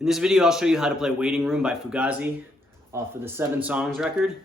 In this video, I'll show you how to play Waiting Room by Fugazi off of the 7 Songs record.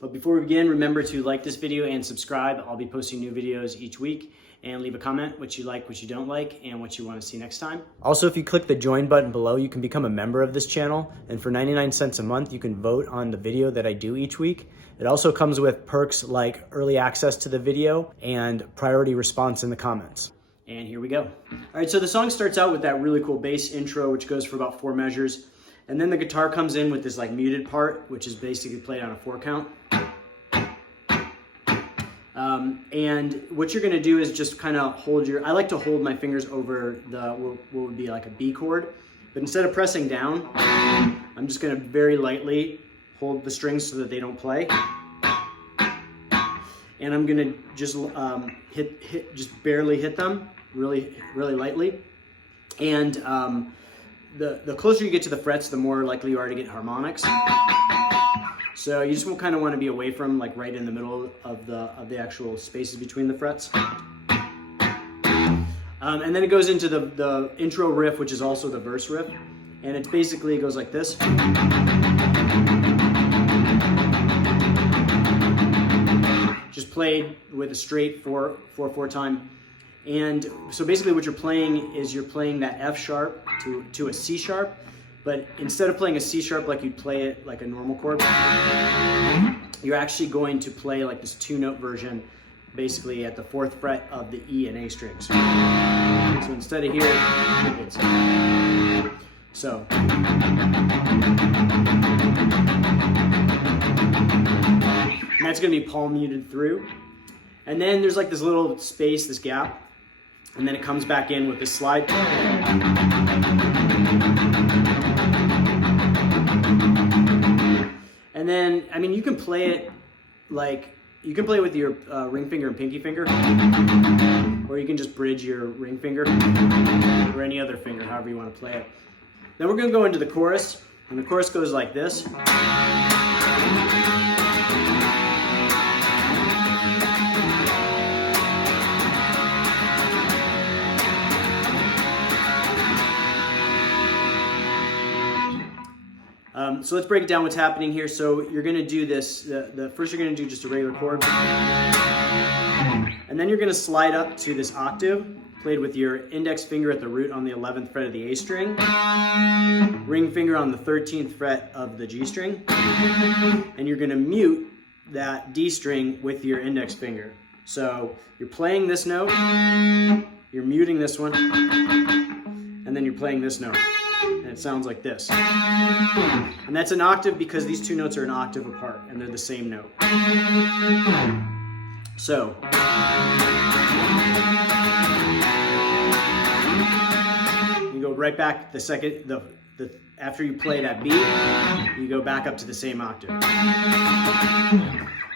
But before we begin, remember to like this video and subscribe. I'll be posting new videos each week, and leave a comment what you like, what you don't like, and what you want to see next time. Also, if you click the join button below, you can become a member of this channel, and for 99 cents a month, you can vote on the video that I do each week. It also comes with perks like early access to the video and priority response in the comments. And here we go. All right, so the song starts out with that really cool bass intro, which goes for about 4 measures. And then the guitar comes in with this like muted part, which is basically played on a 4 count. And what you're gonna do is just kind of hold I like to hold my fingers over what would be like a B chord. But instead of pressing down, I'm just gonna very lightly hold the strings so that they don't play. And I'm gonna just just barely hit them, really lightly. And the closer you get to the frets, the more likely you are to get harmonics. So you just kind of want to be away from, like, right in the middle of the actual spaces between the frets. And then it goes into the intro riff, which is also the verse riff, and it basically goes like this. Just played with a straight 4/4 time. And so basically what you're playing is you're playing that F sharp to a C sharp, but instead of playing a C sharp like you'd play it like a normal chord, you're actually going to play like this 2-note version, basically at the 4th fret of the E and A strings. So instead of here, it's so. And that's gonna be palm muted through. And then there's like this little space, this gap, and then it comes back in with this slide. And then, I mean, you can play it with your ring finger and pinky finger, or you can just bridge your ring finger or any other finger, however you want to play it. Then we're gonna go into the chorus, and the chorus goes like this. So let's break it down what's happening here. So you're going to do this, first you're going to do just a regular chord. And then you're going to slide up to this octave, played with your index finger at the root on the 11th fret of the A string, ring finger on the 13th fret of the G string, and you're going to mute that D string with your index finger. So you're playing this note, you're muting this one, and then you're playing this note. And it sounds like this. And that's an octave because these 2 notes are an octave apart and they're the same note. So you go right back after you play that B, you go back up to the same octave.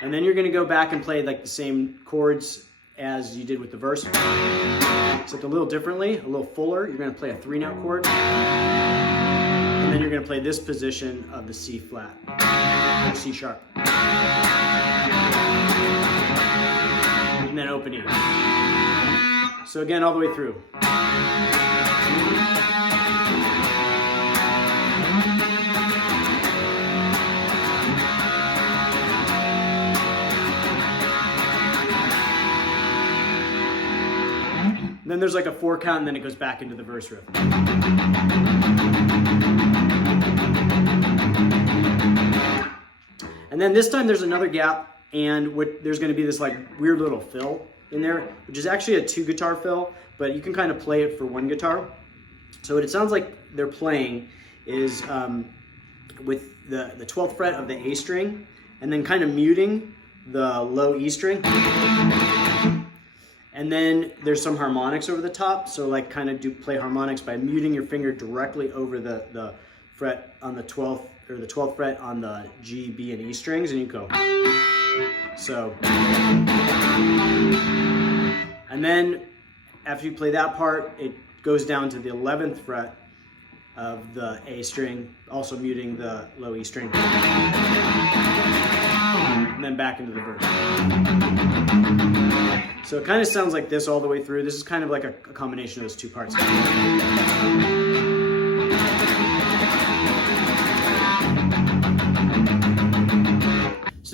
And then you're going to go back and play like the same chords as you did with the verse, except a little differently, a little fuller. You're going to play a 3-note chord, and then you're going to play this position of the C flat, or C sharp, and then open E. So again, all the way through. And then there's like a 4 count, and then it goes back into the verse riff. And then this time there's another gap, and there's going to be this like weird little fill in there, which is actually a 2 guitar fill, but you can kind of play it for 1 guitar. So what it sounds like they're playing is with the 12th fret of the A string, and then kind of muting the low E string. And then there's some harmonics over the top, so like kind of play harmonics by muting your finger directly over the fret on the 12th, or the 12th fret on the G, B, and E strings, and you go. So, and then after you play that part, it goes down to the 11th fret of the A string, also muting the low E string, and then back into the verse. So it kind of sounds like this all the way through. This is kind of like a combination of those 2 parts.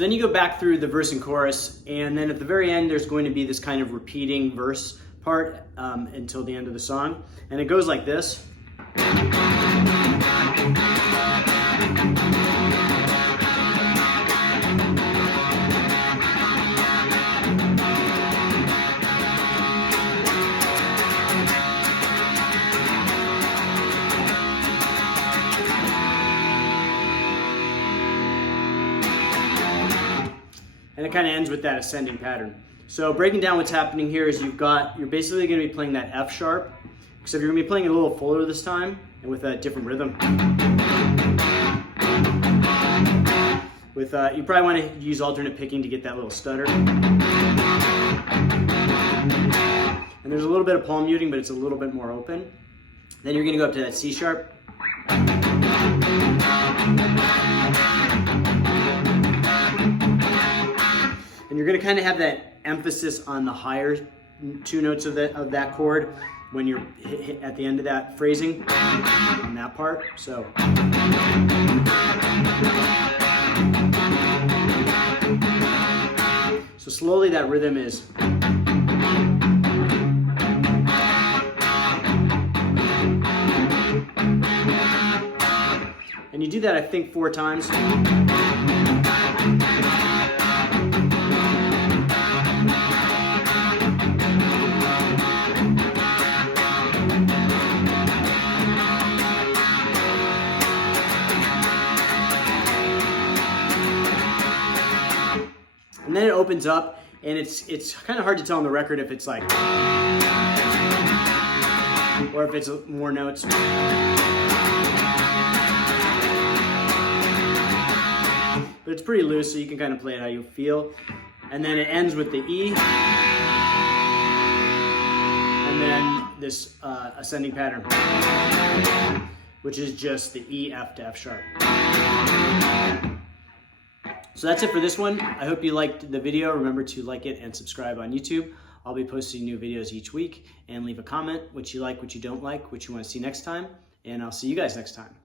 then you go back through the verse and chorus, and then at the very end, there's going to be this kind of repeating verse part until the end of the song. And it goes like this. And it kind of ends with that ascending pattern. So breaking down what's happening here is you're basically going to be playing that F sharp, except you're going to be playing it a little fuller this time and with a different rhythm. You probably want to use alternate picking to get that little stutter. And there's a little bit of palm muting, but it's a little bit more open. Then you're going to go up to that C sharp. And you're going to kind of have that emphasis on the higher two notes of that chord when you're at the end of that phrasing on that part. So slowly that rhythm is. And you do that, I think, 4 times. And then it opens up, and it's kind of hard to tell on the record if it's like, or if it's more notes. But it's pretty loose, so you can kind of play it how you feel. And then it ends with the E, and then this ascending pattern, which is just the E, F to F sharp. So that's it for this one. I hope you liked the video. Remember to like it and subscribe on YouTube. I'll be posting new videos each week, and leave a comment what you like, what you don't like, what you want to see next time, and I'll see you guys next time.